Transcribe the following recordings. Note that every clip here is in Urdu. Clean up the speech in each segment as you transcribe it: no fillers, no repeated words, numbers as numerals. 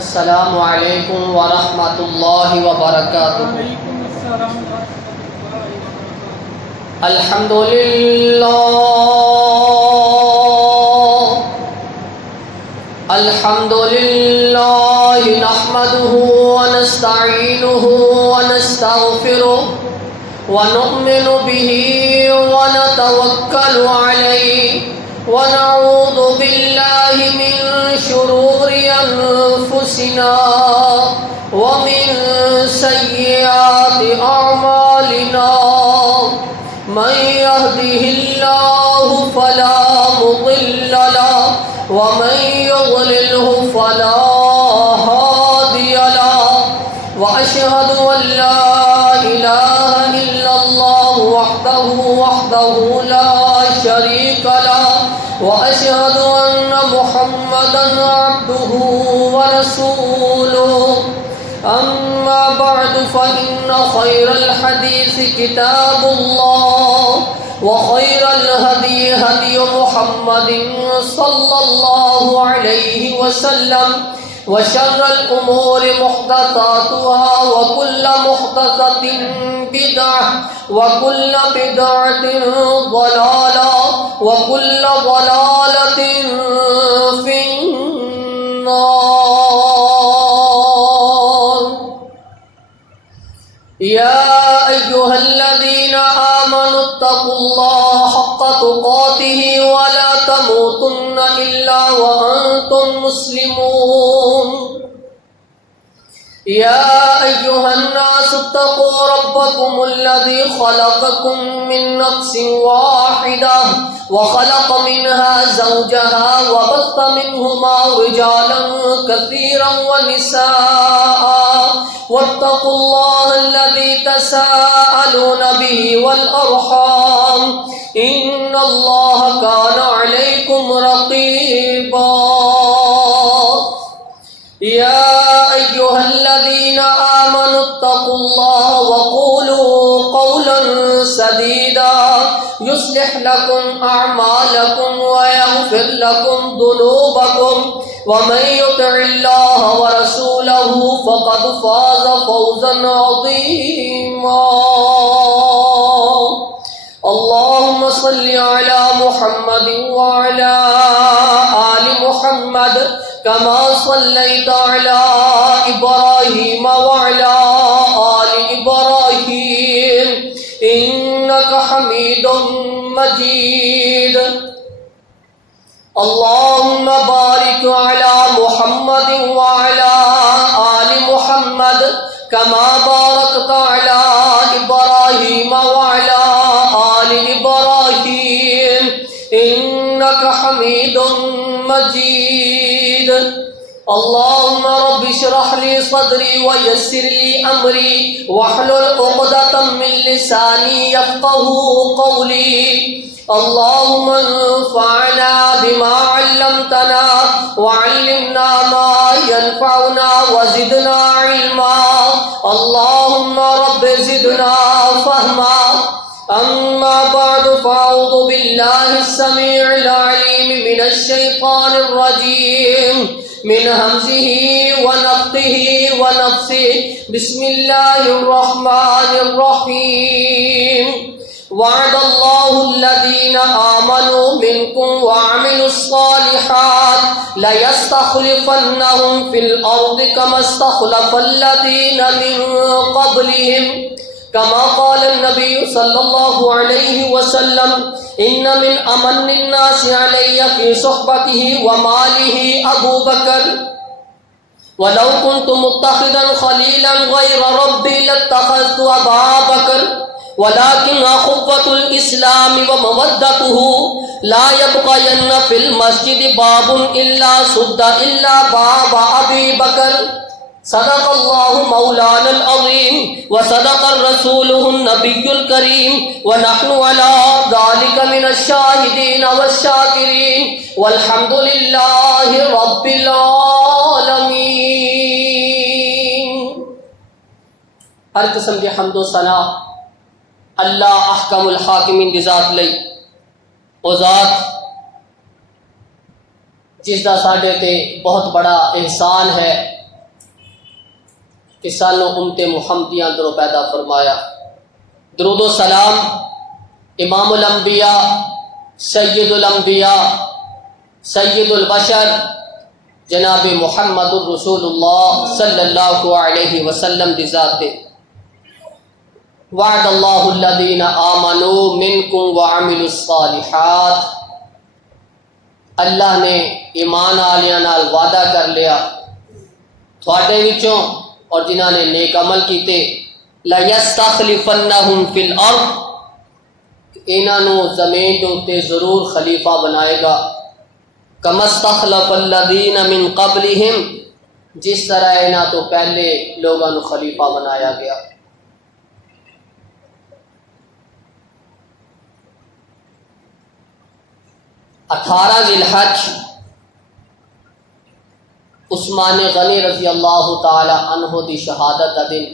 السلام علیکم ورحمۃ اللہ وبرکاتہ۔ وعلیکم السلام ورحمۃ اللہ وبرکاتہ۔ الحمد للہ نحمدہ ونستعینہ ونستغفرہ ونؤمن بہ ونتوکل علیہ ونعوذ باللہ من شرور انفسنا ومن سیئات اعمالنا، من يهده الله فلا مضل له ومن يضلله فلا هادي له، وأشهد أن لا إله إلا الله وحده لا شريك له، وأشهد أن محمدا عبده ورسوله، أما بعد فإن خير الحديث كتاب الله، وخير الهدي هدي محمد صلى الله عليه وسلم، وشر الأمور محدثاتها وكل محدثة بدعة وكل بدعة ضلالة وكل ضلالة في النار۔ يا أيها الذين آمنوا اتقوا الله حق تقاته ولا تموتن إلا وأنتم مسلمون۔ يا أيها الناس اتقوا ربكم الذي خلقكم من نفس واحدة وخلق منها زوجها وبث منهما رجالا كثيرا ونساء، واتقوا الله الذي تساءلون به والأرحام، إن الله كان عليكم رقيبا۔ يا أيها الذين آمنوا اتقوا الله وقولوا قولا سديدا يصلح لكم أعمالكم ويغفر لكم ذنوبكم، ومن يطع الله ورسوله فقد فاز فوزا عظيما۔ اللهم صل على محمد وعلى آل محمد كما صليت على إبراهيم وعلى آل إبراهيم إنك حميد مجيد۔ اللهم بارك على محمد وعلى آل محمد كما باركت على إبراهيم وعلى آل إبراهيم إنك حميد مجيد۔ اللهم رب اشرح لي صدري ويسر لي أمري واحلل عقدة من لساني يفقهوا قولي۔ اللهم انفعنا بما علمتنا وعلمنا ما ينفعنا وزدنا علما، اللهم رب زدنا فهما۔ أما بعد فأعوذ بالله السميع العليم من الشيطان الرجيم من همزه ونفخه ونفثه، بسم الله الرحمن الرحيم۔ وعد الله الذين آمنوا منكم وعملوا الصالحات ليستخلفنهم في الأرض كما استخلف الذين من قبلهم، كما قال النبي صلى الله عليه وسلم إن من أمن الناس علي في صحبته وماله أبو بكر، ولو كنت متخذا خليلا غير ربي لاتخذت أبا بكر، ولكن أخوة الإسلام ومودته لا يبقين في المسجد باب إلا سد إلا باب أبي بكر۔ صدق الله مولانا العظيم وصدق رسوله النبي الكريم، ونحن على ذلك من الشاهدين والشاكرين، والحمد لله رب العالمين۔ ہر قسم کی حمد و ثنا اللہ احکم الحاکمین دی ذات لئی، او ذات جس دا ساڈے تے بہت بڑا احسان ہے کہ سانو امت محمدیاں اندروں پیدا فرمایا۔ درود و سلام امام الانبیاء، سید الانبیاء، سید البشر جناب محمد الرسول اللہ صلی اللہ علیہ وسلم دی ذات دے۔ وعد اللہ الذین آمنوا منکم وعملوا الصالحات، اللہ نے ایمان والیاں نال وعدہ کر لیا تھوڑے وچوں اور جنہاں نے نیک عمل کیتے، لَيَسْتَخْلِفَنَّهُمْ فِي الْأَرْضِ، انہاں نو زمین دے اوتے ضرور خلیفہ بنائے گا، كَمَا اسْتَخْلَفَ الَّذِينَ مِن قَبْلِهِمْ، جس طرح انہاں تو پہلے لوگاں نو خلیفہ بنایا گیا۔ 18 ذی الحج عثمان غنی رضی اللہ تعالی عنہ دی شہادت کا دن۔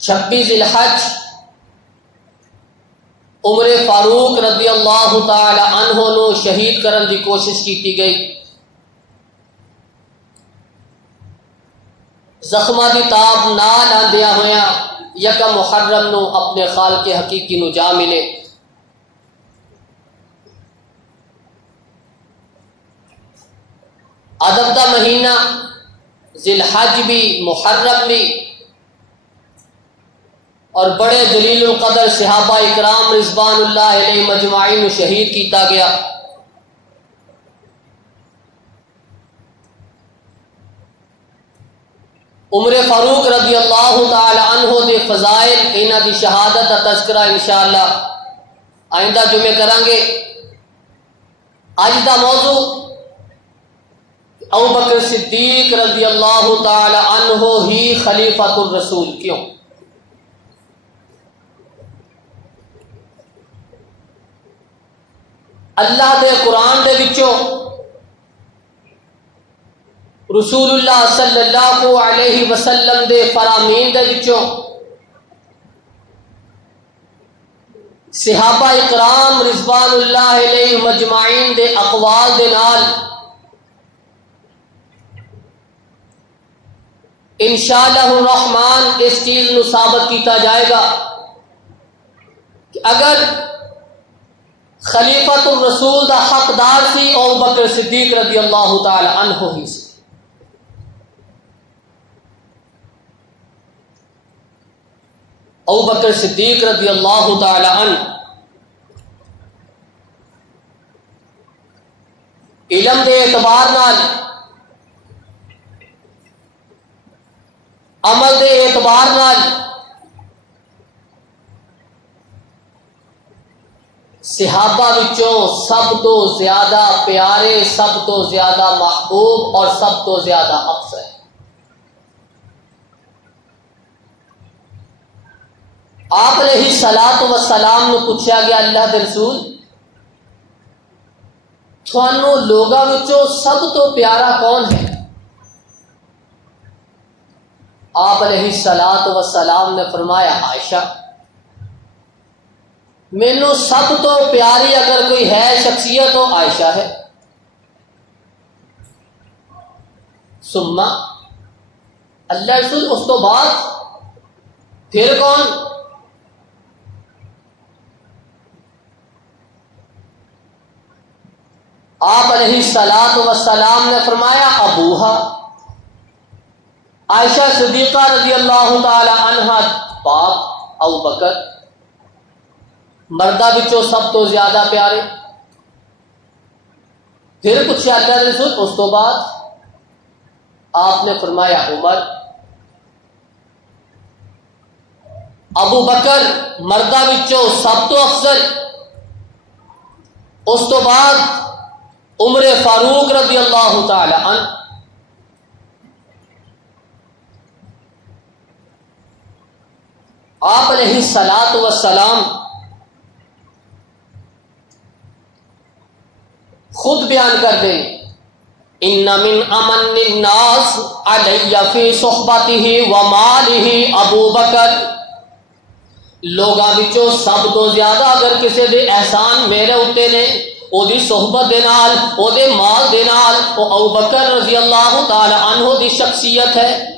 26 ذی الحج عمر فاروق رضی اللہ تعالی عنہ نو شہید کرن دی کوشش کیتی گئی، زخماں دی تاب نال آندیا ہویا یکم محرم نو اپنے خالق حقیقی نو جا ملے۔ ادب دا مہینہ ذی الحج بھی محرم بھی، اور بڑے جلیل القدر صحابہ اکرام رضوان اللہ علیہ مجمعین نو شہید کیتا گیا۔ عمر فاروق رضی اللہ تعالی عنہ دے فضائل، انہاں دی شہادت کا تذکرہ انشاءاللہ آئندہ جمعے کریں گے۔ اج دا موضوع ابو بکر صدیق رضی اللہ تعالی عنہ ہی خلیفۃ الرسول کیوں؟ اللہ دے قرآن دے وچوں رسول اللہ صلی اللہ علیہ وسلم دے فرامین دے وچوں صحابہ اکرام رضوان اللہ علیہ مجمعین دے اقوال دے نال انشاءاللہ الرحمن اس چیز نو ثابت کیتا جائے گا کہ اگر خلیفۃ الرسول دا حقدار سی ابو بکر صدیق رضی اللہ تعالی عنہ ہی سی۔ ابو بکر صدیق رضی اللہ تعالی عنہ علم دے اعتبار نال، عمل دے اعتبار نال صحابہ وچوں سب تو زیادہ پیارے، سب تو زیادہ محبوب اور سب تو زیادہ افضل۔ آپ علیہ الصلوۃ والسلام نو پوچھا گیا اللہ دے رسول تھانوں لوگاں وچوں سب تو پیارا کون ہے؟ آپ علیہ الصلوۃ والسلام نے فرمایا عائشہ۔ مینوں سب تو پیاری اگر کوئی ہے شخصیت تو عائشہ ہے۔ ثم اللہ رسول اس تو بعد پھر کون؟ آپ علیہ الصلوۃ والسلام نے فرمایا ابوہا، عائشہ صدیقہ رضی اللہ تعالی عنہا باپ ابو بکر، مردہ بچوں سب تو زیادہ پیارے۔ پھر پوچھا اللہ رسول اس تو بعد؟ آپ نے فرمایا عمر۔ ابو بکر مردہ بچوں سب تو افضل، اس تو بعد عمر فاروق رضی اللہ تعالی عنہ۔ آپ علیہ الصلوۃ والسلام خود بیان کر دیں ان من امن الناس علی فی صحبتہ ومالہ ابو بکر، لوگاں وچوں سب تو زیادہ اگر کسی دے احسان میرے اتے نے ਉਹਦੀ ਸਹਬਤ ਦੇ ਨਾਲ, ਉਹਦੇ ਮਾਲ ਦੇ ਨਾਲ, ਉਹ ਅਬੂ ਬਕਰ ਰਜ਼ੀ ਅੱਲਾਹੁ ਤਾਲਾ ਅਨਹੂ ਦੀ ਸ਼ਖਸੀਅਤ ਹੈ।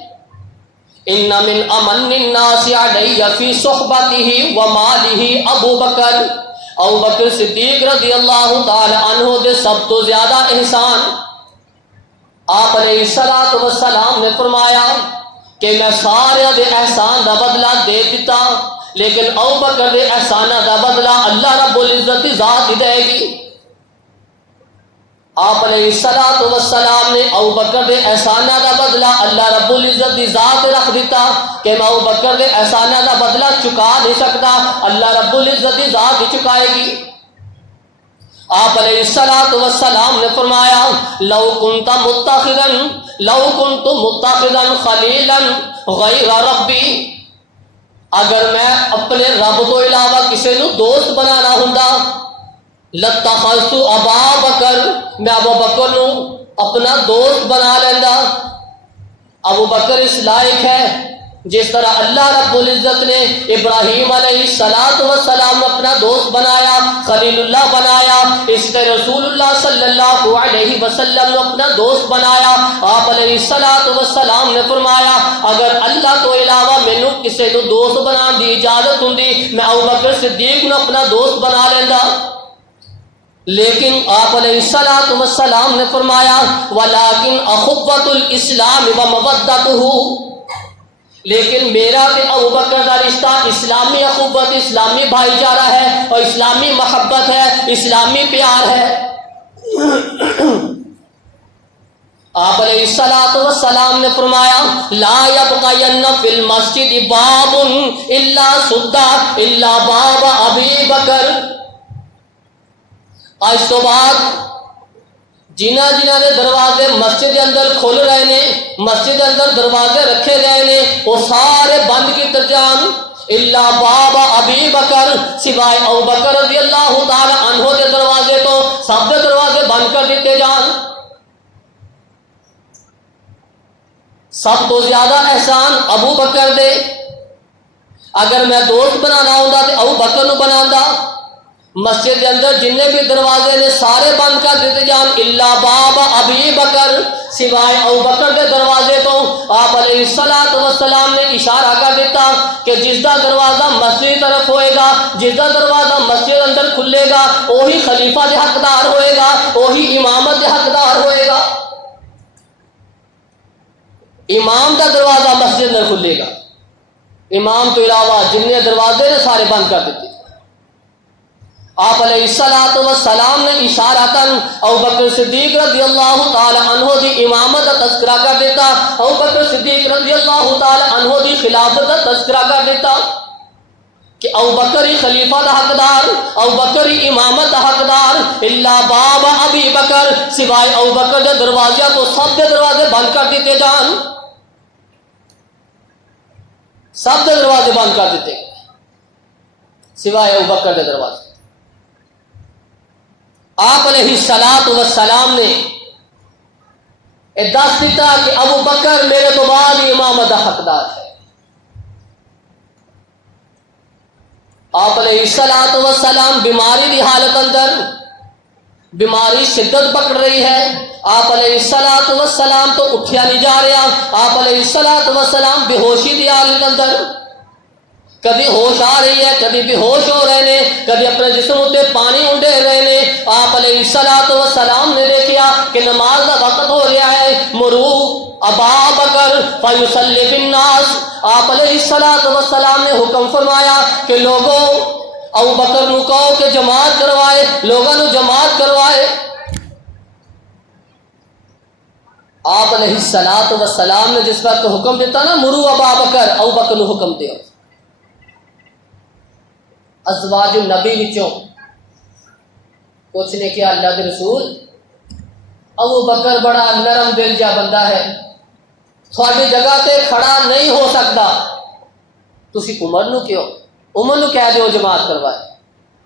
ਇਨ ਮਿਨ ਅਮਨ الناس علیہ فی صحبتہ و مالہ ابو بکر، ابو بکر صدیق رضی اللہ تعالی عنہ دے سب تو زیادہ احسان، آپ علیہ السلام نے فرمایا کہ میں سارے دے احسان دا بدلہ دے دیتا، لیکن ابو بکر دے احسان دا بدلہ اللہ رب العزت کی ذات ہی دے گی۔ آپ علیہ السلام نے ابو بکر دے احسانہ دا بدلہ اللہ رب العزت دی ذات رکھ دیتا کہ میں ابو بکر دے احسانہ دا بدلہ چکا نہیں سکتا، اللہ رب العزت دی ذات ہی چکائے گی۔ آپ علیہ السلام نے فرمایا لو کنت متخذا خلیلا غیر ربی، اگر میں اپنے رب تو علاوہ کسی نو دوست بنانا ہوندا، لَاتَّخَذْتُ أَبَا بَكْرَ، میں ابو بکر نو اپنا دوست بنا لینا۔ ابو بکر اس لائق ہے جس طرح اللہ رب العزت نے ابراہیم علیہ السلام اپنا دوست بنایا، خلیل اللہ بنایا، اس طرح رسول اللہ صلی اللہ علیہ وسلم نے اپنا دوست بنایا۔ آپ علیہ السلام نے فرمایا اگر اللہ تو علاوہ مینوں کسی نو دوست بنان دی اجازت ہوندی میں ابو بکر صدیق نو اپنا دوست بنا لینا، لیکن آپ علیہ السلام نے فرمایا وَلَٰكِنْ أَخُوَّةُ الْإِسْلَامِ وَمَوَدَّتُهُ، لیکن میرا کہ ابو بکر کا رشتہ اسلامی اخوت، اسلامی بھائی چارہ ہے اور اسلامی محبت ہے، اسلامی پیار ہے۔ آپ علیہ السلام نے فرمایا لا يبقين في المسجد باب الا سد الا باب ابی بکر، آج تو بعد جنہ دے دروازے مسجد کے اندر کھل رہے نے، مسجد کے اندر دروازے رکھے گئے نے، وہ سارے بند کیتے جان، الا باب ابی بکر، سوائے ابو بکر رضی اللہ تعالی عنہ کے دروازے تو سب کے دروازے بند کر دیتے جان۔ سب تو زیادہ احسان ابو بکر دے، اگر میں دوست بنانا ہوندا تے ابو بکر نو بناندا۔ مسجد کے اندر جننے بھی دروازے نے سارے بند کر دیتے جان، الا باب ابی بکر، سوائے ابو بکر کے دروازے تو۔ آپ علیہ السلام نے اشارہ کر دیتا کہ جس کا دروازہ مسجد کی طرف ہوئے گا، جس کا دروازہ مسجد اندر کھلے گا، وہی خلیفہ کے حقدار ہوئے گا، وہی امامت کے حقدار ہوئے گا۔ امام کا دروازہ مسجد اندر کھلے گا، امام تو علاوہ جننے دروازے نے سارے بند کر دیتے۔ آپ علیہ السلام نے اشارتاً ابو بکر صدیق رضی اللہ تعالی عنہ دی امامت کا تذکرہ کر دیتا، ابو بکر صدیق رضی اللہ تعالی عنہ دی خلافت کا تذکرہ کر دیتا کہ ابو بکر ہی خلیفہ کا حقدار، ابو بکر ہی امامت کا حقدار، الا باب ابی بکر، سوائے ابو بکر کے دروازے تو سب کے دروازے بند کر دیتے جان، سب کے دروازے بند کر دیتے سوائے ابو بکر کے دروازے۔ آپ علیہ السلام نے دس دیتا کہ ابو بکر میرے تو بعد امامت کا حقدار ہے۔ آپ علیہ السلام بیماری کی حالت اندر، بیماری شدت پکڑ رہی ہے، آپ علیہ السلام تو اٹھیا نہیں جا رہا، آپ علیہ السلام بے ہوشی کی حالت اندر، کبھی ہوش آ رہی ہے، کبھی بے ہوش ہو رہے نے، کبھی اپنے جسم اتنے پانی انڈے رہے نے۔ آپ علیہ السلام نے دیکھا کہ نماز کا وقت ہو رہا ہے، مرو ابا بکر فیصلی بالناس، آپ علیہ السلام نے حکم فرمایا کہ لوگوں ابو بکر نو کہو کہ جماعت کروائے، لوگوں نے جماعت کروائے۔ آپ علیہ السلام نے جس وقت حکم دیتا نا مرو ابا بکر، ابو بکر نو حکم دیا۔ ازواج النبی وچوں کچھ نے کہا اللہ کے رسول ابو بکر بڑا نرم دل جا بندہ ہے، تھوڑی جگہ تے کھڑا نہیں ہو سکتا، تسی عمر نو کہو، عمر نو کہہ دیو جماعت کروائے۔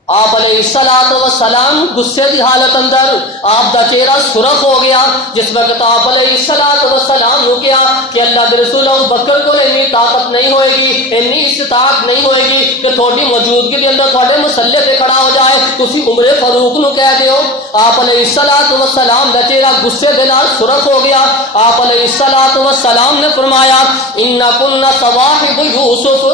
آپ علیہ الصلوۃ والسلام غصے کی حالت اندر آپ دا چہرہ سرخ ہو گیا. جس وقت آپ علیہ الصلوۃ والسلام نے کیا کہ اللہ کے رسول ابو بکر کو اتنی طاقت نہیں ہوئے گی, اتنی استطاعت نہیں ہوئے گی کہ تھوڑی موجودگی کے اندر تھوڑے مسلے پہ کھڑا ہو جائے, تسی عمر فاروق نو کہہ دیو. آپ علیہ الصلوۃ والسلام دا چہرہ غصے دے نال سرخ ہو گیا. آپ علیہ الصلوۃ والسلام نے فرمایا انکن صواحب یوسف,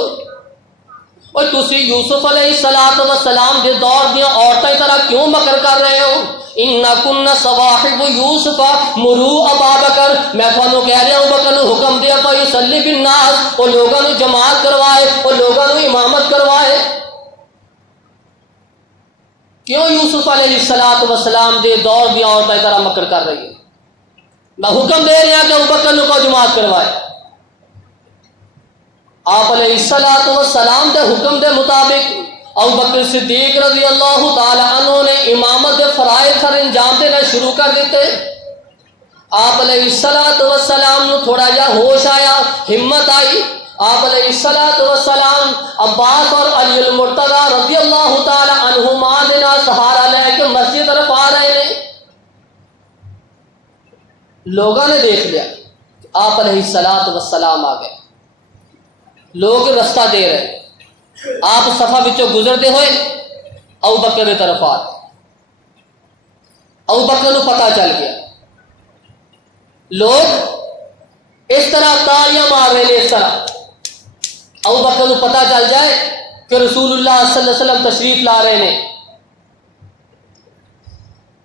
اور تسی یوسف علیہ الصلوۃ والسلام کے دور دیا عورتیں طرح کیوں مکر کر رہے ہو؟ انکن صواحب یوسف مرو ابا بکر, میں تھانوں کہہ رہا ہوں بکر نو حکم دیا فیصلی بالناس, اور لوگوں نو جماعت کروائے اور لوگوں نو امامت کروائے. کیوں یوسف علیہ الصلوۃ والسلام دے دور دیا عورتیں طرح مکر کر رہی ہے؟ میں حکم دے رہا کہ ابو بکر نو کو جماعت کروائے. آپ علیہ الصلوۃ والسلام کے حکم کے مطابق ابو بکر صدیق رضی اللہ تعالی عنہ نے امامت کے فرائض سر انجام دینا شروع کر دیتے. آپ علیہ الصلوۃ والسلام نو تھوڑا جا ہوش آیا, ہمت آئی. آپ علیہ الصلوۃ والسلام عباس اور علی المرتضی رضی اللہ تعالی عنہما دے نال سہارا لے کے مسجد طرف آ رہے ہیں. لوگوں نے دیکھ لیا آپ علیہ الصلوۃ والسلام آ گئے, لوگ رستہ دے رہے, آپ صفحہ وچوں گزرتے ہوئے ابو بکر کی طرف آ رہے. ابو بکر کو پتہ چل گیا, لوگ اس طرح تالیاں مار رہے ہیں, اس طرح ابو بکر کو پتہ چل جائے کہ رسول اللہ صلی اللہ علیہ وسلم تشریف لا رہے ہیں.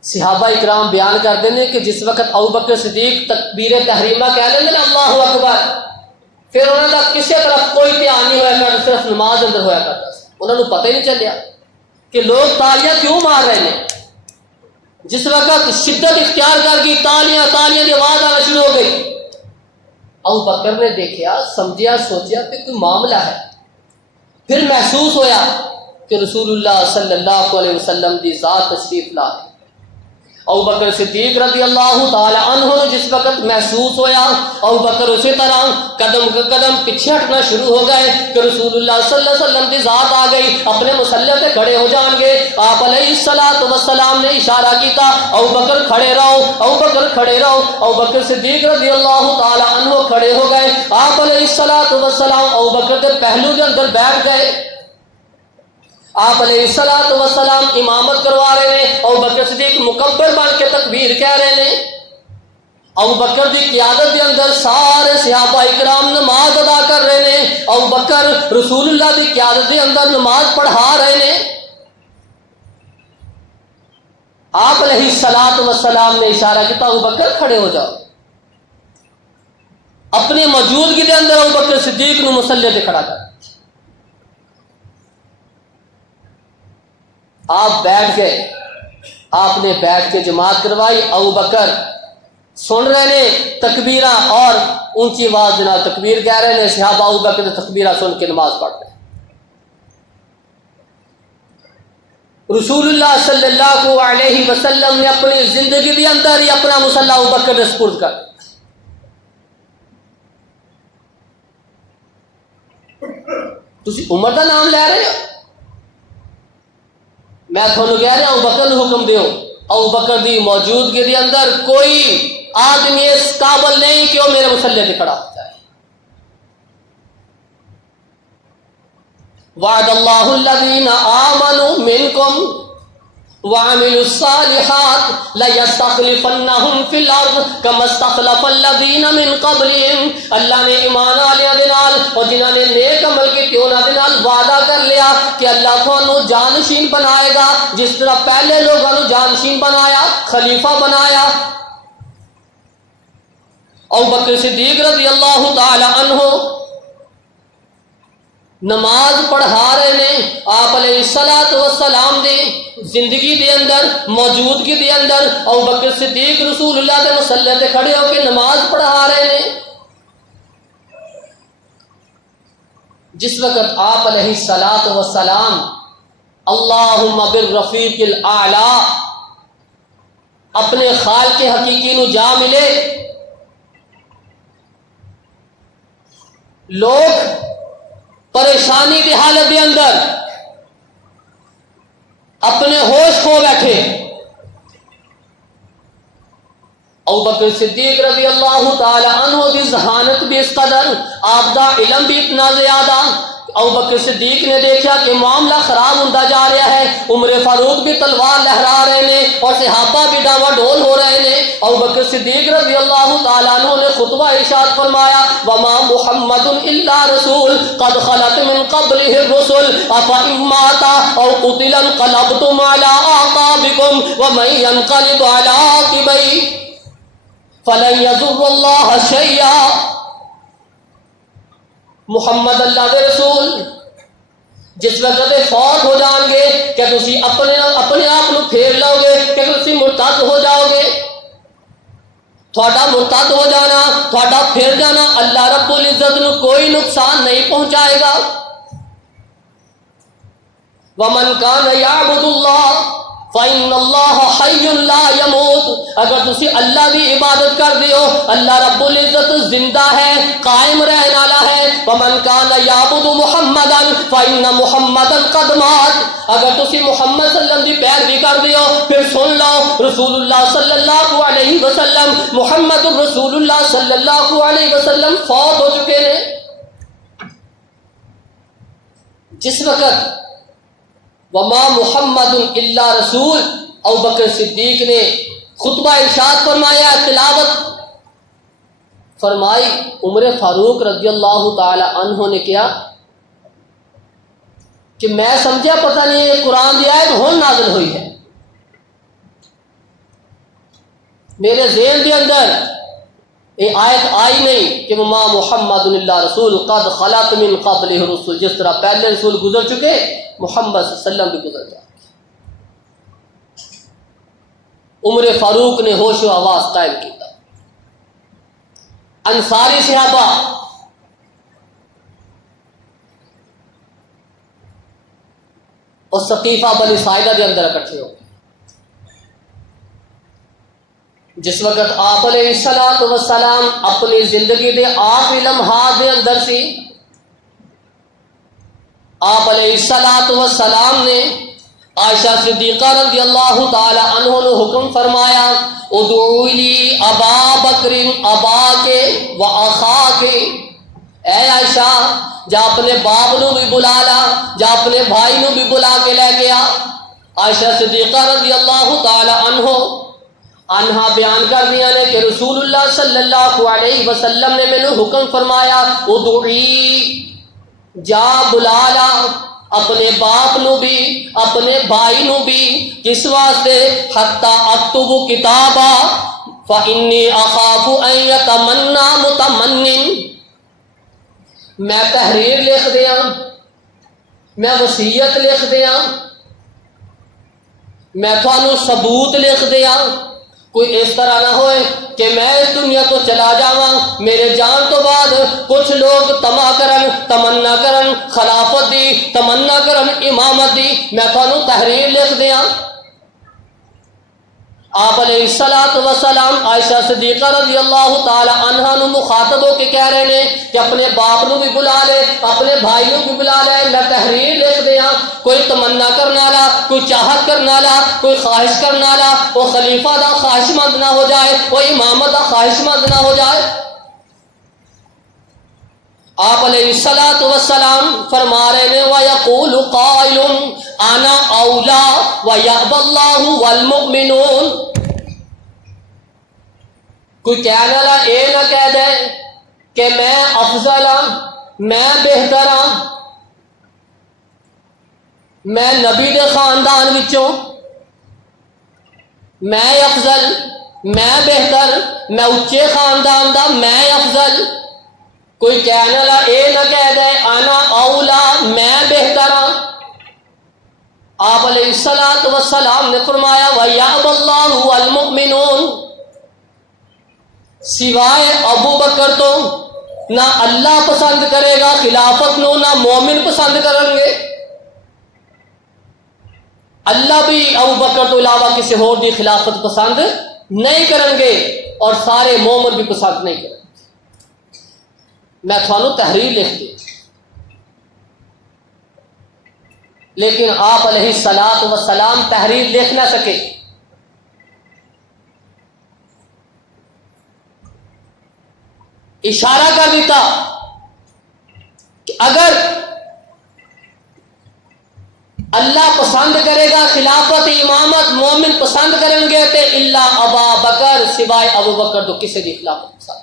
صحابہ اکرام بیان کرتے ہیں کہ جس وقت ابو بکر صدیق تکبیر تحریمہ کہہ لیں نا اللہ اکبر, پھر انہوں کا کسی طرف کوئی دھیان نہیں ہوا کرتا, صرف نماز اندر ہوا کرتا. انہوں نے پتہ ہی نہیں چلیا کہ لوگ تالیاں کیوں مار رہے ہیں. جس وقت شدت اختیار کر گئی تالیاں تالیاں کی آواز آنا شروع ہو گئی. ابو بکر نے دیکھا, سمجھا, سوچا کہ کوئی معاملہ ہے. پھر محسوس ہویا کہ رسول اللہ صلی اللہ علیہ وسلم کی ذات تشریف لا رہی. ابو بکر صدیق رضی اللہ تعالی عنہ نے جس وقت محسوس ہویا, ابو بکر اسی طرح قدم قدم پیچھے ہٹنا شروع ہو گئے کہ رسول اللہ صلی اللہ علیہ وسلم کی ذات آ گئی, اپنے مصلی پہ کھڑے ہو جان گے. آپ علیہ الصلوۃ والسلام نے اشارہ کیتا ابو بکر کھڑے رہو, ابو بکر کھڑے رہو. ابو بکر صدیق رضی اللہ تعالی عنہ کھڑے ہو گئے. آپ علیہ الصلوۃ والسلام ابو بکر کے پہلو کے اندر بیٹھ گئے. آپ علیہ الصلوۃ والسلام امامت کروا رہے ہیں, ابو بکر صدیق مکبر بن کے تکبیر کہہ رہے ہیں. ابو بکر کی قیادت کے اندر سارے صحابہ اکرام نماز ادا کر رہے ہیں. ابو بکر رسول اللہ کی قیادت کے اندر نماز پڑھا رہے ہیں. آپ علیہ الصلوۃ والسلام نے اشارہ کیا ابو بکر کھڑے ہو جاؤ. اپنی موجودگی کے اندر ابو بکر صدیق نے مصلی پہ کھڑا کر, آپ بیٹھ گئے. آپ نے بیٹھ کے جماعت کروائی. ابو بکر سن رہے ہیں تکبیرہ اور اونچی آواز جناب تکبیر کہہ رہے ہیں. صحابہ ابو بکر تکبیرہ سن کے نماز پڑھ رہے ہیں. رسول اللہ صلی اللہ علیہ وسلم نے اپنی زندگی کے اندر ہی اپنا مصلی ابو بکر نے سپرد کر. تسی عمر کا نام لے رہے ہو, میں تھانوں کہہ رہا ابو بکر نے حکم دیو. ابو بکر دی موجودگی کے اندر کوئی آدمی اس قابل نہیں کہ وہ میرے مصلی پہ کھڑا ہو جائے. وعد اللہ الذین آمنوا منکم وعملوا الصالحات لیستخلفنہم فی الارض کما استخلف الذین من قبلہم. اللہ نے ایمان والوں دے نال اور جنہاں نے نیک عمل کیتے انہاں دے نال وعدہ کر لیا کہ اللہ تھانوں جانشین بنائے گا جس طرح پہلے لوگوں نے جانشین بنایا, خلیفہ بنایا. ابو بکر صدیق رضی اللہ تعالی عنہ نماز پڑھا رہے ہیں. آپ علیہ الصلوۃ والسلام دی زندگی دے اندر موجودگی دے اندر ابو بکر صدیق رسول اللہ کے مصلی تے کھڑے ہو کے نماز پڑھا رہے ہیں. جس وقت آپ علیہ الصلوۃ والسلام اللہم بالرفیق الاعلی اپنے خالق حقیقی نو جا ملے, لوگ پریشانی کی حالت کے اندر اپنے ہوش کھو بیٹھے. ابوبکر صدیق رضی اللہ تعالی عنہ کی ذہانت بھی اس قدر، آپ دا علم بھی اتنا زیادہ. ابوبکر صدیق نے دیکھا کہ معاملہ خراب ہوتا جا رہا ہے. عمر فاروق بھی تلوار لہرا رہے ہیں اور صحابہ بھی ڈاوا ڈول ہو رہے ہیں. ابوبکر صدیق رضی اللہ تعالیٰ عنہ نے خطبہ ارشاد فرمایا وما محمد الا رسول قد خلت من قبله الرسل افإن مات او قتل انقلبتم على اعقابكم ومن ينقلب على عقبيه فلن يضر الله شيئا. محمد اللہ دے رسول جس وقت فوت ہو جان گے کہ تسی اپنے آپ کو پھیر لو گے کہ تسی مرتد ہو جاؤ گے. تھوڑا مرتد ہو جانا، تھوڑا پھر جانا اللہ رب العزت نو کوئی نقصان نہیں پہنچائے گا. ومن کان یعبد اللہ فإن اللہ حی لا يموت. اگر تسی اللہ دی عبادت کر دیو اللہ رب العزت زندہ ہے، قائم رہنے والا ہے. ومن کان یعبد محمدا فإن محمدا قد مات. اگر تسی محمد صلی اللہ علیہ وسلم دی پیروی کر دیو پھر سن لو رسول اللہ صلی اللہ علیہ وسلم محمد رسول اللہ صلی اللہ علیہ وسلم فوت ہو چکے ہیں. جس وقت وما محمد الا رسول ابوبکر صدیق نے خطبہ ارشاد فرمایا، تلاوت فرمائی. عمر فاروق رضی اللہ تعالی عنہ نے کیا کہ میں سمجھا پتہ نہیں یہ قرآن دی آیت ہون نازل ہوئی ہے. میرے ذہن کے اندر یہ آیت آئی نہیں کہ وما محمد الا رسول قد خلت من قبلہ الرسل. جس طرح پہلے رسول گزر چکے محمد صلی اللہ علیہ وسلم بھی گزر جائے. عمر فاروق نے ہوش و حواس قائم کیا. انصاری صحابہ اور ثقیفہ بنی ساعدہ کے اندر اکٹھے ہو گئے. جس وقت آپ علیہ الصلوۃ والسلام اپنی زندگی دے آخری لمحات دے اندر سی، آپ علیہ الصلوۃ والسلام نے عائشہ صدیقہ رضی اللہ تعالی عنہ نے حکم فرمایا ادعو لی ابا بکر اباک و اخاک. اے عائشہ جا اپنے باپ نو بھی بلا لا، جا اپنے بھائی نو بھی بلا کے لے گیا. عائشہ صدیقہ رضی اللہ تعالی عنہا بیان کر دیا نے کہ رسول اللہ صلی اللہ علیہ وسلم نے مینوں حکم فرمایا ادعی جا بلا لا اپنے باپ نو بھی اپنے بھائی نو بھی. کس واسطے؟ حتی اکتب کتابا فانی اخاف ان یتمنی متمن. میں تحریر لکھ دیا، میں وصیت لکھ دیا، میں تھانوں ثبوت لکھ دیا. کوئی اس طرح نہ ہوئے کہ میں اس دنیا تو چلا جاواں میرے جان تو بعد کچھ لوگ طمع کرن، تمنا کرن خلافت دی، تمنا کرن امامت دی. میں تھانوں تحریر لکھ دیا. آپ علیہ الصلوۃ والسلام عائشہ صدیقہ رضی اللہ تعالی عنہا نو مخاطب ہو کے کہہ رہے ہیں کہ اپنے باپ نو بھی بلا لے، اپنے بھائی نو بھی بلا لے، میں تحریر لکھ دیا. کوئی تمنا کرنے والا، کوئی چاہت کرنے والا، کوئی خواہش کرنے والا وہ خلیفہ دا خواہش مند نہ ہو جائے، وہ امامت دا خواہش مند نہ ہو جائے. آپ علیہ الصلوۃ والسلام فرما رہے ہیں وَيَقُولُ قَائِلٌ أَنَا أَوْلَى وَيَأْبَى اللَّهُ وَالْمُؤْمِنُونَ. کوئی کہنے والا اے نہ کہہ دے کہ میں افضل ہوں، میں بہتر ہوں، میں نبی دے خاندان وچوں، میں افضل، میں بہتر، میں اچے خاندان دا، میں افضل. کوئی کہنے والا اے نہ کہہ دے انا اولا میں بہتر ہوں. آپ علیہ الصلوۃ والسلام نے فرمایا وَيَأْبَى اللَّهُ وَالْمُؤْمِنُونَ. سوائے ابو بکر تو نہ اللہ پسند کرے گا خلافت نو، نہ مومن پسند کریں گے. اللہ بھی ابو بکر تو علاوہ کسی اور دی خلافت پسند نہیں کریں گے اور سارے مومن بھی پسند نہیں کریں گے. میں تھانوں تحریر لکھ دی. لیکن آپ علیہ الصلوۃ والسلام تحریر لکھ نہ سکے. اشارہ کر دیتا کہ اگر اللہ پسند کرے گا خلافت امامت مومن پسند کریں گے تو اللہ ابا بکر، سوائے ابو بکر تو کسی بھی خلافت پسند.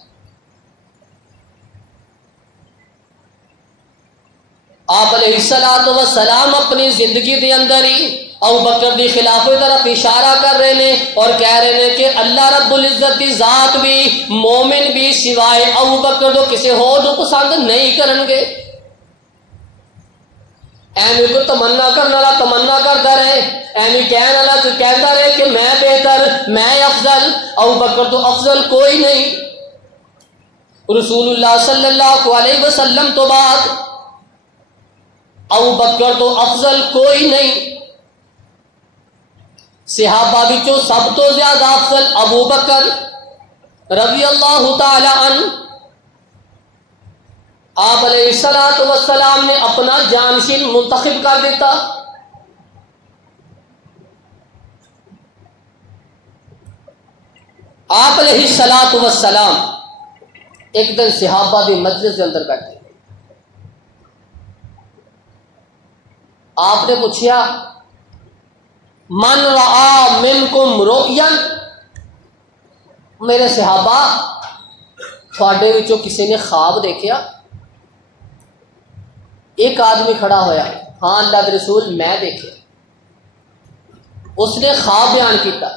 آپ علیہ الصلوۃ والسلام اپنی زندگی دے اندر ہی ابو بکر دی خلافت طرف اشارہ کر رہے ہیں اور کہہ رہے ہیں کہ اللہ رب العزت دی ذات بھی مومن بھی سوائے ابو بکر تو کسی ہو جو پسند نہیں کریں گے. ایویں کو تمنا کرنے والا تمنا کرتا رہے، ایویں کہنے والا تو کہتا رہے کہ میں بہتر، میں افضل، ابو بکر تو افضل کوئی نہیں. رسول اللہ صلی اللہ علیہ وسلم تو بعد ابو بکر تو افضل کوئی نہیں. صحابہ وچوں سب تو زیادہ افضل ابو بکر رضی اللہ تعالی عنہ. آپ علیہ الصلوۃ والسلام نے اپنا جانشین منتخب کر دیتا. آپ علیہ الصلوۃ والسلام ایک دن صحابہ بھی مجلس کے اندر بیٹھے. آپ نے پوچھا من رعا منکم رؤیا، میرے صحابہ تھوڑے وچوں کسی نے خواب دیکھا؟ ایک آدمی کھڑا ہویا، ہاں اللہ کے رسول میں دیکھے. اس نے خواب بیان کیتا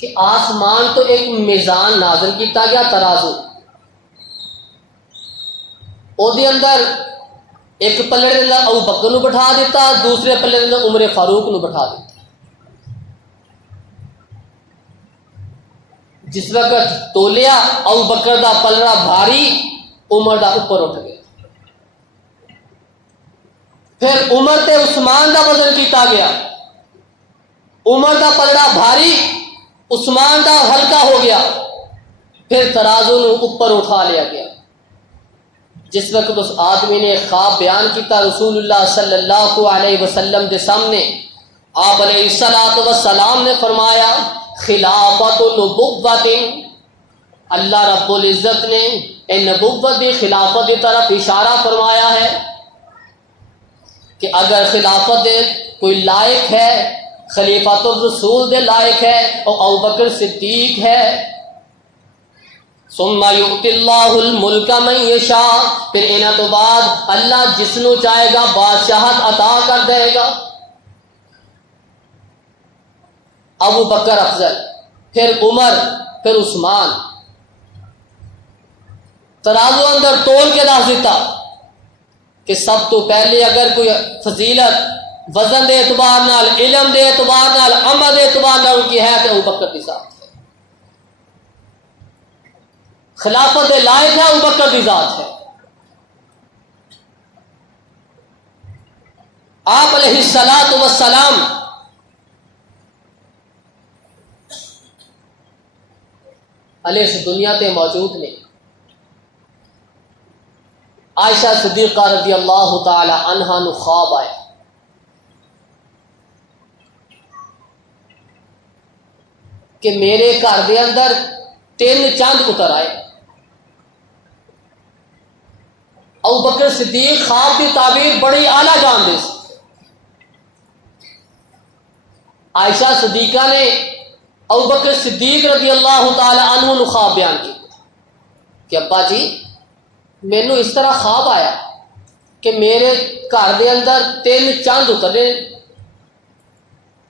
کہ آسمان تو ایک میزان نازل کیتا گیا، ترازو، او دے اندر ایک پلڑے دے اندر ابو بکر نو بٹھا دیتا، دوسرے پلڑے دے اندر عمر فاروق نو بٹھا دیتا. جس وقت تولیا ابو بکر دا پلڑا بھاری، عمر دا اوپر اٹھ گیا. پھر عمر تے عثمان دا وزن کیتا گیا، عمر دا پلڑا بھاری، عثمان دا ہلکا ہو گیا. پھر ترازو نو اوپر اٹھا لیا گیا. جس وقت اس آدمی نے خواب بیان کیتا رسول اللہ صلی اللہ علیہ وسلم کے سامنے، آپ علیہ الصلوۃ والسلام نے فرمایا خلافت نبوت، اللہ رب العزت نے نبوت دی خلافت کی طرف اشارہ فرمایا ہے کہ اگر خلافت کوئی لائق ہے، خلیفۃ الرسول دے لائق ہے اور ابو بکر صدیق ہے. ثم یؤتی اللہ الملک من یشاء، پھر انہاں تو بعد اللہ جس نو چاہے گا بادشاہت عطا کر دے گا. ابو بکر افضل، پھر عمر، پھر عثمان. ترازو اندر تول کے دس دیتا کہ سب تو پہلے اگر کوئی فضیلت وزن دے اعتبار نال، علم دے اعتبار نال، عمل دے اعتبار نال کی ہے تو ابو بکر کی ذات ہے. خلافت دے لائق ہے، ابو بکر کی ذات ہے. آپ علیہ الصلوۃ والسلام علیہ اس دنیا تے موجود نے. عائشہ صدیقہ رضی اللہ تعالی عنہا نو خواب آیا کہ میرے گھر دے اندر 3 چاند اتر آئے. ابو بکر صدیق خواب کی تعبیر بڑی اعلیٰ جانتے تھے. عائشہ صدیقہ نے ابو بکر صدیق رضی اللہ تعالی عنہ نو خواب بیان کیا کہ ابا جی مینوں اس طرح خواب آیا کہ میرے گھر دے اندر 3 چاند اترے.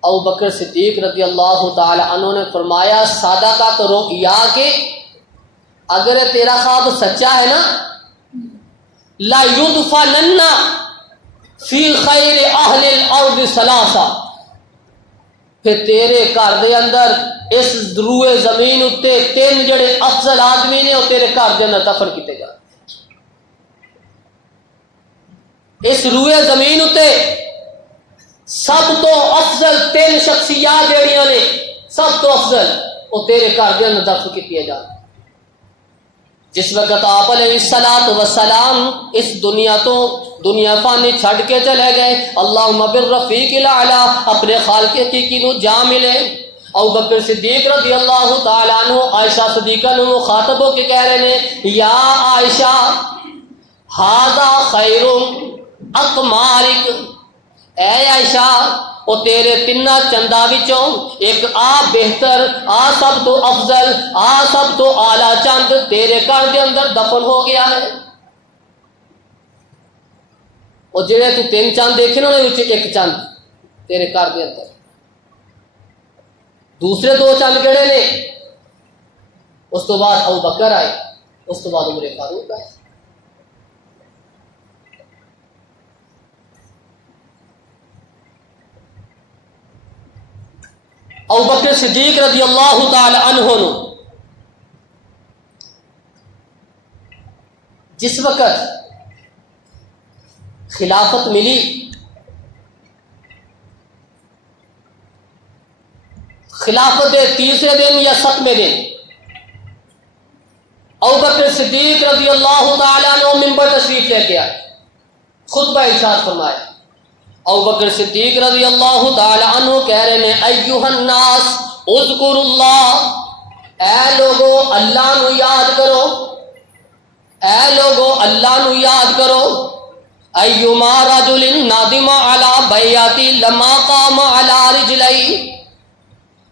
ابو بکر صدیق رضی اللہ تعالی عنہ نے فرمایا صادقۃ رؤیا کہ اگر تیرا خواب سچا ہے نا، لا یدفنن فی خیر اہل الارض ثلاثہ، پھر تیرے گھر دے اندر اس روئے زمین اتے 3 جڑے افضل آدمی نے وہ تیرے گھر دے اندر دفن کیتے جا. اس روئے زمین اتے سب تو افضل 3 شخصیات جڑیاں نے، سب تو افضل وہ تیرے گھر دے اندر دفن کیتے جا. جس وقت آپ علیہ السلام اس دنیا فانی چھڈ کے چلے گئے، اللہم بالرفیق الاعلی، اپنے خالق حقیقی نو جا ملے۔ ابو بکر صدیق رضی اللہ تعالیٰ عنہ عائشہ صدیقہ نو مخاطب ہو کے کہہ رہے ہیں، یا عائشہ ھذا خیر اقمارک، اے عائشہ وہ تیرے تینہ چندہ وچوں ایک بہتر، سب تو افضل، سب تو اعلیٰ چند تیرے گھر دے اندر دفن ہو گیا ہے۔ اور جڑے تو تین چند دیکھے نا ایک چند تیرے گھر دے اندر، دوسرے دو چند کہڑے نے؟ اس تو بعد ابو بکر آئے، اس تو بعد عمر فاروق آئے۔ ابو بکر صدیق رضی اللہ تعالی عنہ نو جس وقت خلافت ملی، خلافت دے تیسرے دن یا 7ویں دن ابو بکر صدیق رضی اللہ تعالی عنہ منبر تشریف لے کے آئے، خطبہ ارشاد فرمایا۔ ابو بکر صدیق رضی اللہ تعالی عنہ کہہ رہے ہیں، ایھا الناس اذکروا اللہ، اے لوگو اللہ نو یاد کرو، اے لوگو اللہ نو یاد کرو، ایما رجل نادم علی بیعتی لما قام علی رجلی،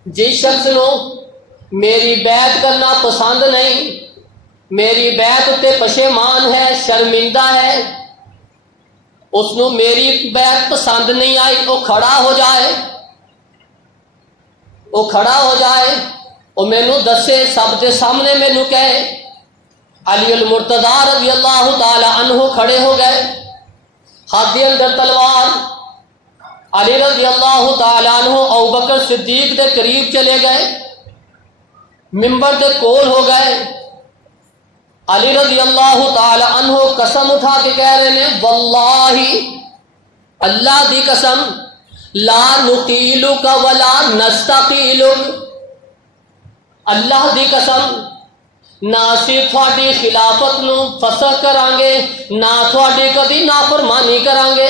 جس شخص نو میری بیعت کرنا پسند نہیں، میری بیعت تے پشیمان ہے، شرمندہ ہے، اس نو میری بیعت پسند نہیں آئی، وہ کھڑا ہو جائے، وہ کھڑا ہو جائے، وہ مینو دسے، سب کے سامنے مینو کہے۔ علی المرتضی رضی اللہ تعالی عنہ کھڑے ہو گئے، ہاتھ دے اندر تلوار، علی رضی اللہ تعالی عنہ ابو بکر صدیق دے قریب چلے گئے، منبر دے کول ہو گئے۔ علی رضی اللہ تعالی عنہ قسم اٹھا کے کہہ رہے ہیں، واللہ اللہ دی قسم، لا نقیلک ولا نستقیلک، اللہ دی قسم نہ صرف تھوڑی خلافت نو فسخ کران گے، نہ تھوڑی کدی نافرمانی کران گے۔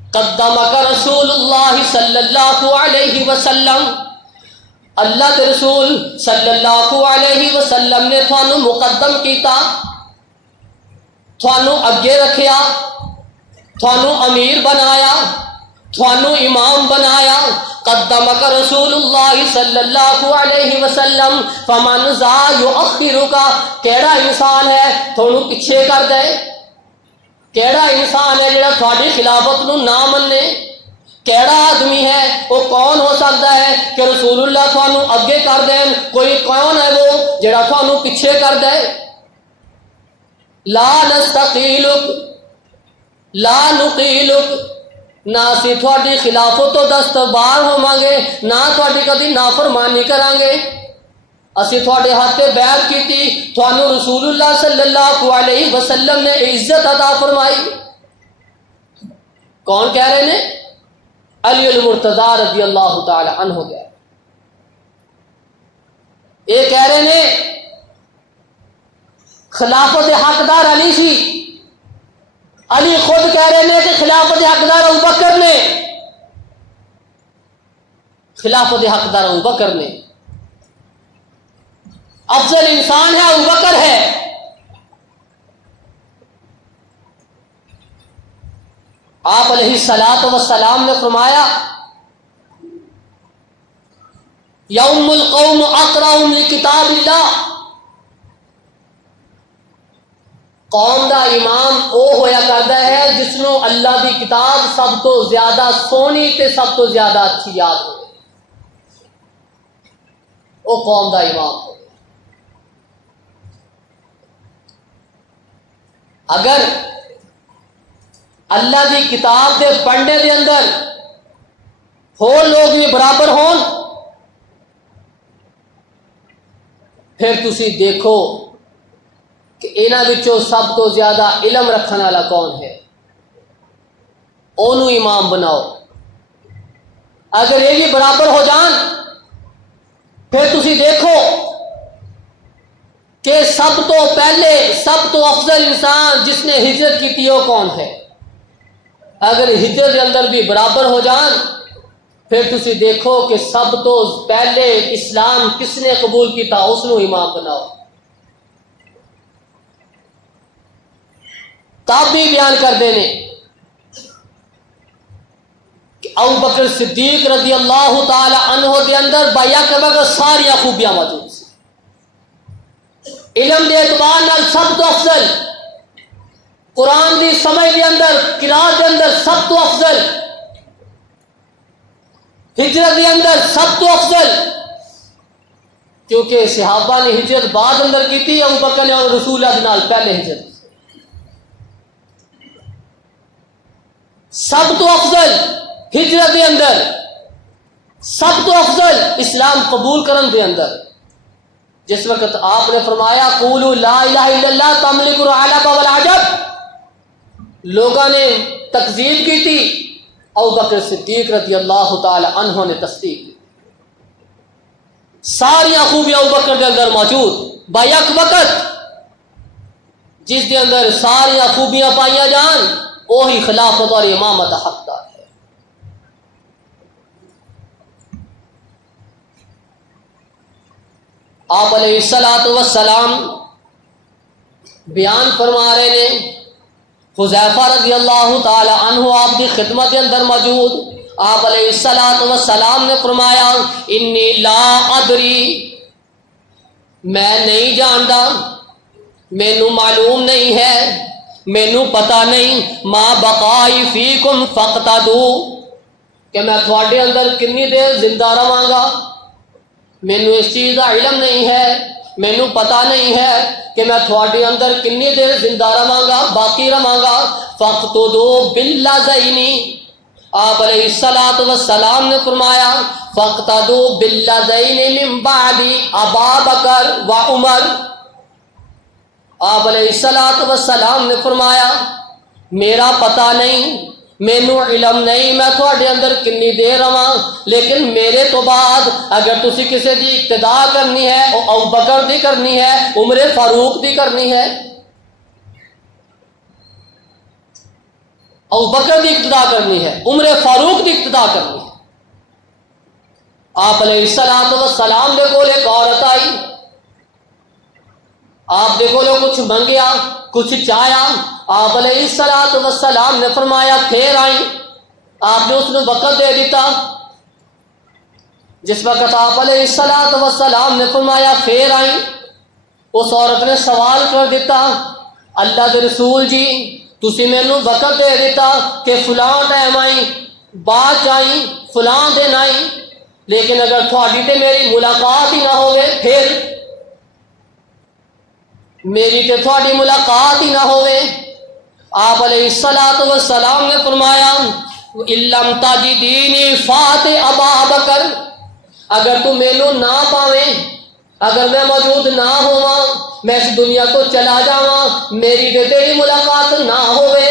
قدمک رسول اللہ صلی اللہ علیہ وسلم، اللہ کے رسول صلی اللہ علیہ وسلم نے تھانوں مقدم کیتا، تھانوں اگے رکھیا، تھانوں امیر بنایا، تھانوں امام بنایا۔ قدمک رسول اللہ صلی اللہ علیہ وسلم، فمن ذا یؤخرک، کیڑا انسان ہے تھانوں پیچھے کر دے؟ کیڑا انسان ہے جڑا تھوڑی خلافت نو نہ مننے؟ کیڑا آدمی ہے، وہ کون ہو سکتا ہے کہ رسول اللہ تھانوں اگے کر دین؟ کوئی کون ہے وہ جڑا تھانوں پیچھے کر دے؟ لا نستقیلک لا نقیلک، نہ اسی تھوڑی خلافت تو دستبار ہوواں گے، نہ تھوڑی کدی نافرمانی کران گے۔ اسی تھوڑے ہاتھ تے بیعت کیتی، تھانوں رسول اللہ صلی اللہ علیہ وسلم نے عزت عطا فرمائی۔ کون کہہ رہے ہیں؟ علی المرتضی رضی اللہ تعالی عنہ گئے، یہ کہہ رہے ہیں خلافت حقدار علی سی، علی خود کہہ رہے ہیں کہ خلافت حقدار ابو بکر نے، خلافت حقدار ابو بکر نے، افضل انسان ہے ابو بکر ہے۔ آپ علیہ الصلوۃ والسلام نے فرمایا، یوم القوم اقرأہم لکتاب اللہ، قوم دا امام او ہویا کرتا ہے جس نو اللہ دی کتاب سب تو زیادہ سونی تے سب تو زیادہ اچھی یاد ہو، او قوم دا امام ہو۔ اگر اللہ دی کتاب دے پڑھنے دے اندر ہو لوگ بھی برابر ہون، پھر تسی دیکھو کہ انہاں وچوں سب تو زیادہ علم رکھنے والا کون ہے، اونوں امام بناؤ۔ اگر یہ بھی برابر ہو جان، پھر تسی دیکھو کہ سب تو پہلے سب تو افضل انسان جس نے ہجرت کی تھی وہ کون ہے؟ اگر ہجرت کے اندر بھی برابر ہو جان پھر تسی دیکھو کہ سب تو پہلے اسلام کس نے قبول کیتا اس نو امام بناؤ. تب بھی بیان کر دینے کہ ابو بکر صدیق رضی اللہ تعالی عنہ دے اندر بیک بغیر ساری خوبیاں موجود سی. علم دے اعتبار نال سب تو افضل، قرآن دی سمجھ دے اندر، قرات دے اندر سب تو افضل، ہجرت دے اندر سب تو افضل. کیونکہ صحابہ نے ہجرت بعد اندر کی تھی، ابو بکر نے اور رسول اللہ نال پہلے ہجرت. سب تو افضل ہجرت دے اندر، سب تو افضل اسلام قبول کرن دے اندر. جس وقت آپ نے فرمایا قولوا لا الہ الا اللہ تملکوا العجب والعجب، لوگوں نے تکذیب کی تھی، ابو بکر صدیق رضی اللہ تعالی عنہ نے تصدیق کی. ساری خوبیاں ابو بکر کے اندر موجود، بیک وقت جس کے اندر ساری خوبیاں پائیاں جان وہی خلافت اور امامت حقدار ہے. آپ علیہ الصلوۃ والسلام بیان فرما رہے نے، حذیفہ رضی اللہ تعالی عنہ آپ کی خدمت کے اندر موجود، آپ علیہ الصلوۃ والسلام نے فرمایا انی لا ادری، میں نہیں جانتا، مینوں معلوم نہیں ہے، مینوں پتہ نہیں، ما بقائی فیکم فاقتدوا، کہ میں تھوڑے اندر کنی دیر زندہ رہاں گا. مینوں اس چیز کا علم نہیں ہے، مینوں پتہ نہیں ہے کہ میں تھوڑے اندر کنی دیر زندہ رہاں گا، باقی رہاں گا. فاقتدوا باللذین، آپ علیہ الصلوۃ والسلام نے فرمایا فاقتدوا باللذین من بعد ابا بکر و عمر. آپ علیہ الصلوۃ والسلام نے فرمایا میرا پتہ نہیں، مینوں علم نہیں میں تھوڑے اندر کنی دیر رہاں، لیکن میرے تو بعد اگر تسی کسی دی اقتدا کرنی ہے وہ ابو بکر دی کرنی ہے، عمر فاروق دی کرنی ہے، ابو بکر دی اقتدا کرنی ہے، عمر فاروق دی اقتدا کرنی ہے. آپ علیہ الصلوۃ والسلام دے کول ایک عورت آئی، آپ دے کولوں کچھ منگیا، کچھ چاہیا، آپ علیہ الصلوۃ والسلام نے فرمایا پھر آئی. آپ نے اس نے وقت دے دیتا. جس وقت آپ علیہ الصلوۃ والسلام نے فرمایا پھر آئی، اس عورت نے سوال کر دیتا اللہ کے رسول جی تسی مینوں وقت دے دیتا کہ فلاں ٹائم آئی، بعد آئی، فلاں دن آئی، لیکن اگر تھوڑی تے میری ملاقات ہی نہ ہوئے، پھر میری تے تھوڑی ملاقات ہی نہ ہوئے. آپ علیہ الصلوۃ والسلام نے فرمایا ان لم تجدینی فات ابا بکر، اگر تو مینوں نہ پاویں، اگر میں موجود نہ ہوا، میں اس دنیا کو چلا جاواں، میری تے تیری ملاقات نہ ہوئے،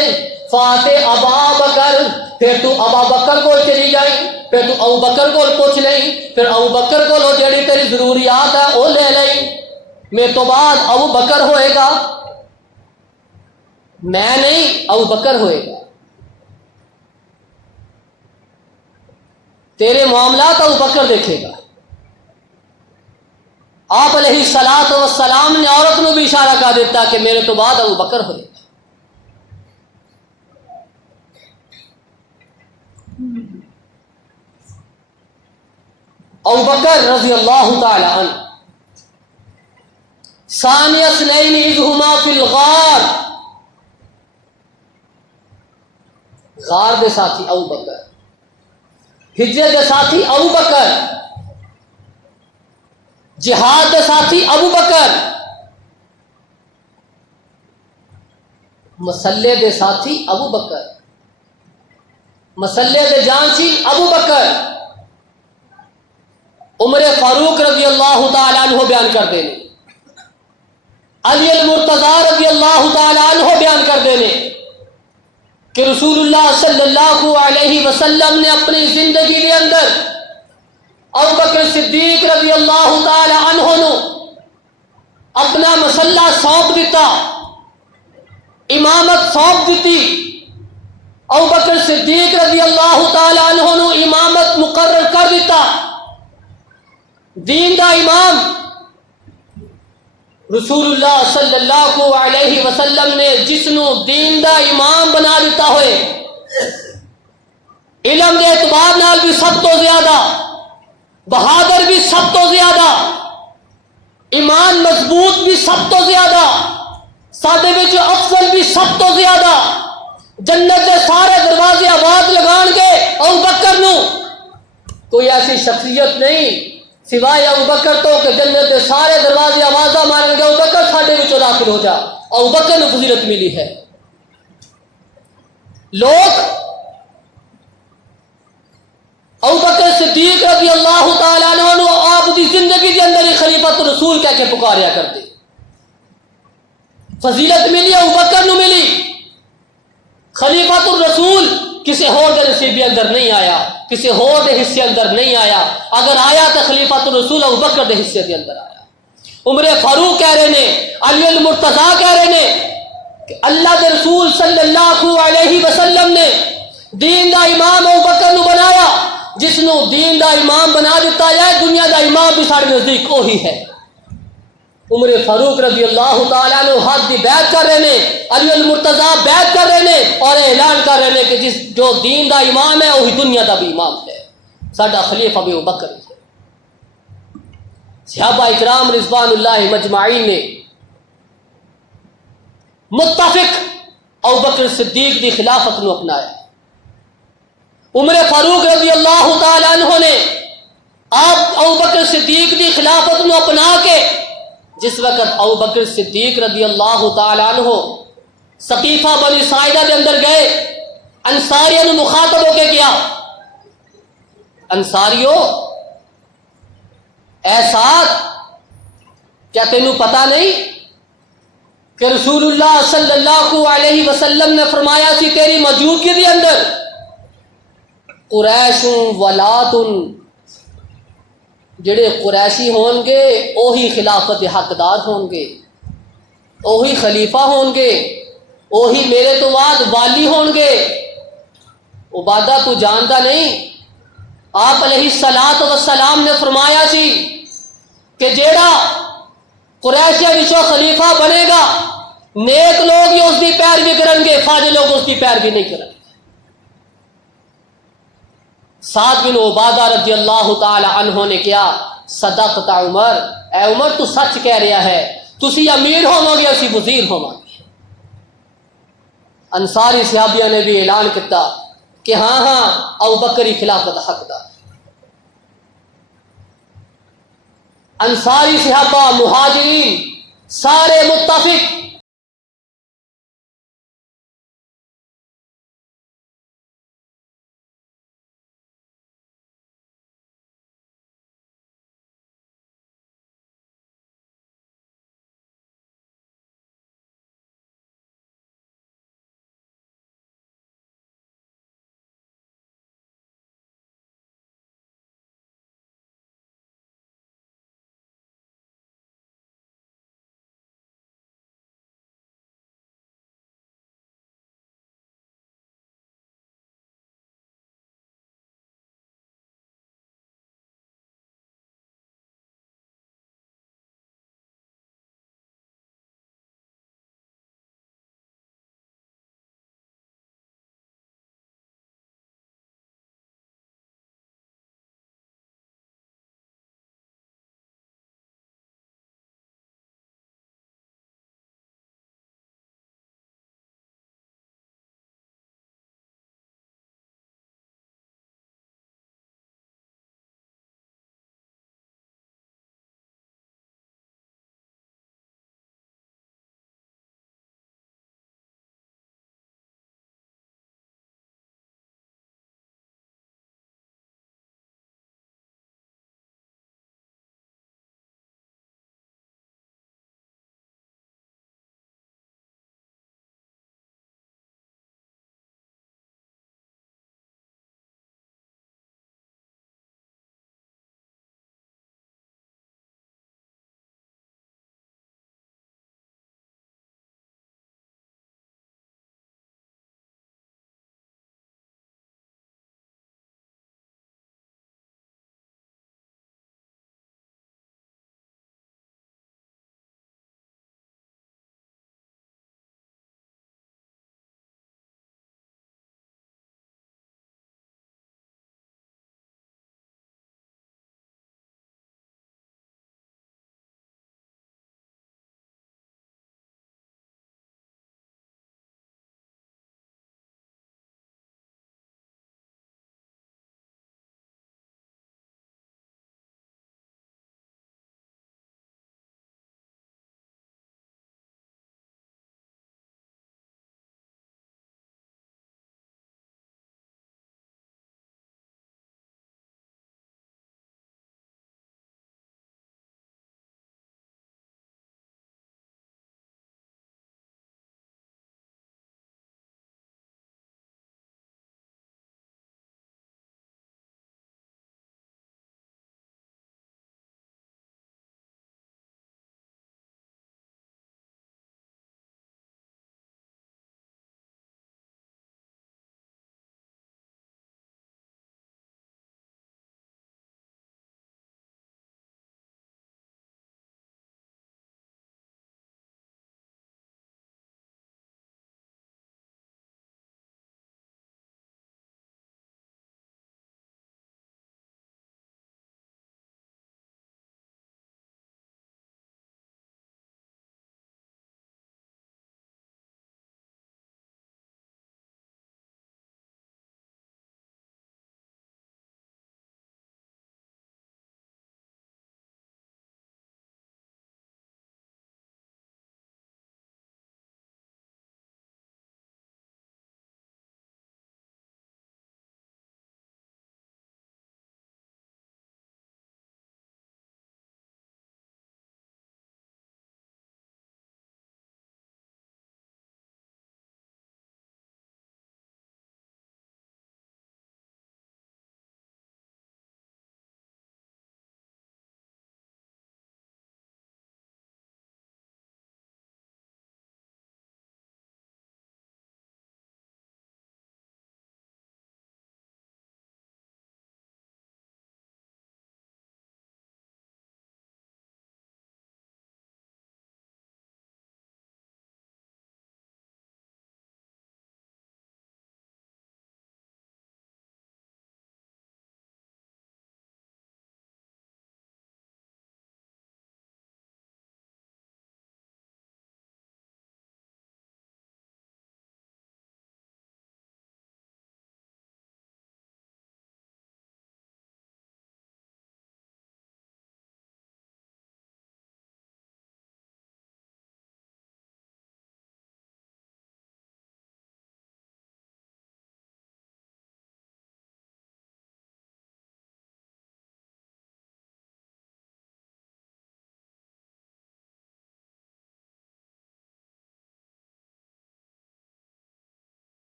فات ابا بکر، پھر تو ابا بکر کو چلی جائیں، پھر تو ابو بکر کو پوچھ لیں، پھر ابو بکر کو جڑی تیری ضروریات ہے وہ لے لیں، میں تو بعد ابو بکر ہوئے گا، میں نہیں ابو بکر ہوئے گا. تیرے معاملات ابو بکر دیکھے گا. آپ علیہ الصلوۃ والسلام نے عورت میں بھی اشارہ کر دیتا کہ میرے تو بعد ابو بکر ہوئے گا. ابو بکر رضی اللہ تعالی عنہ ثانی اثنین اذ ہما فی الغار، غار دے ساتھی ابو بکر، ہجرت دے ساتھی ابو بکر، جہاد دے ساتھی ابو بکر، مسلے دے ساتھی ابو بکر، مسلے دے جانشی ابو بکر. عمر فاروق رضی اللہ تعالی عنہ بیان کر دینے، علی المرتضی رضی اللہ تعالی عنہ بیان کر دینے کہ رسول اللہ صلی اللہ علیہ وسلم نے اپنی زندگی کے اندر ابو بکر صدیق رضی اللہ تعالی عنہ نو اپنا مسلح سونپ دیتا، امامت سونپ دیتی، ابو بکر صدیق رضی اللہ تعالی عنہ نو امامت مقرر کر دیتا۔ دین دا امام رسول اللہ صلی اللہ علیہ وسلم نے جس نو دین دا امام بنا دیتا ہوئے، علم کے اعتبار نال بھی سب تو زیادہ، بہادر بھی سب تو زیادہ، ایمان مضبوط بھی سب تو زیادہ، سادے وچ افضل بھی سب تو زیادہ، جنت کے سارے دروازے آواز لگان گے ابو بکر نو، کوئی ایسی شخصیت نہیں سوائے ابو بکر تو کہ جنت کے سارے دروازے آوازاں مارن گے ابو بکر ساڈے وچوں داخل ہو جا، ابو بکر نو فضیلت ملی ہے۔ لوگ ابو بکر صدیق رضی اللہ تعالیٰ عنہ آپ کی زندگی کے اندر ہی خلیفۃ الرسول کہہ کے پکاریا کرتے، فضیلت ملی ابو بکر نو ملی، خلیفۃ الرسول کسی اور کے نصیب اندر نہیں آیا، کسی اور کے حصے اندر نہیں آیا، اگر آیا تو خلیفۃ الرسول ابو بکر کے حصے کے اندر آیا۔ عمر فاروق کہہ رہے نے، علی المرتضیٰ کہہ رہے نے کہ اللہ کے رسول صلی اللہ علیہ وسلم نے دین دا امام ابو بکر نو بنایا، جس نو دین دا امام بنا دیتا جائے دنیا دا امام بھی سارے نزدیک وہی ہے۔ عمر فاروق رضی اللہ تعالیٰ عنہ حد دی بیعت کر رہے ہیں، علی المرتضیٰ بیعت کر رہے ہیں اور اعلان کر رہے ہیں کہ جو دین دا امام ہے وہی دنیا دا بھی امام ہے، ساڈا خلیفہ بھی ابو بکر ہے۔ صحابہ اکرام رضوان اللہ مجمعین نے متفق ابو بکر صدیق دی خلافت نو اپنایا۔ عمر فاروق رضی اللہ تعالی عنہ نے آپ ابو بکر صدیق دی خلافت نو اپنا کے جس وقت ابو بکر صدیق رضی اللہ تعالی عنہ ثقیفہ بنی ساعدہ کے اندر گئے، انصاریوں نے مخاطب ہو کے کیا، انصاریوں اے ساتھ کیا تینوں پتہ نہیں کہ رسول اللہ صلی اللہ علیہ وسلم نے فرمایا سی تیری موجودگی کے اندر قریش ولات، جڑے قریشی ہون گے وہی خلافت حقدار ہون گے، وہی خلیفہ ہون گے، وہی میرے تو بعد والی ہون گے۔ عبادہ تو جانتا نہیں، آپ علیہ الصلوۃ والسلام نے فرمایا سی کہ جیڑا قریشی وچوں خلیفہ بنے گا نیک لوگ ہی اس کی پیروی کریں گے، فاجر لوگ اس کی پیروی نہیں کریں گے۔ سعد بن عبادہ رضی اللہ تعالی عنہ نے کیا، صدقت عمر، اے عمر تو سچ کہہ رہا ہے، تسی امیر ہوو گے اسی وزیر ہوو گے۔ انصاری صحابیہ نے بھی اعلان کیا کہ ہاں ہاں ابو بکر ہی خلافت حقدار۔ انصاری صحابہ مہاجرین سارے متفق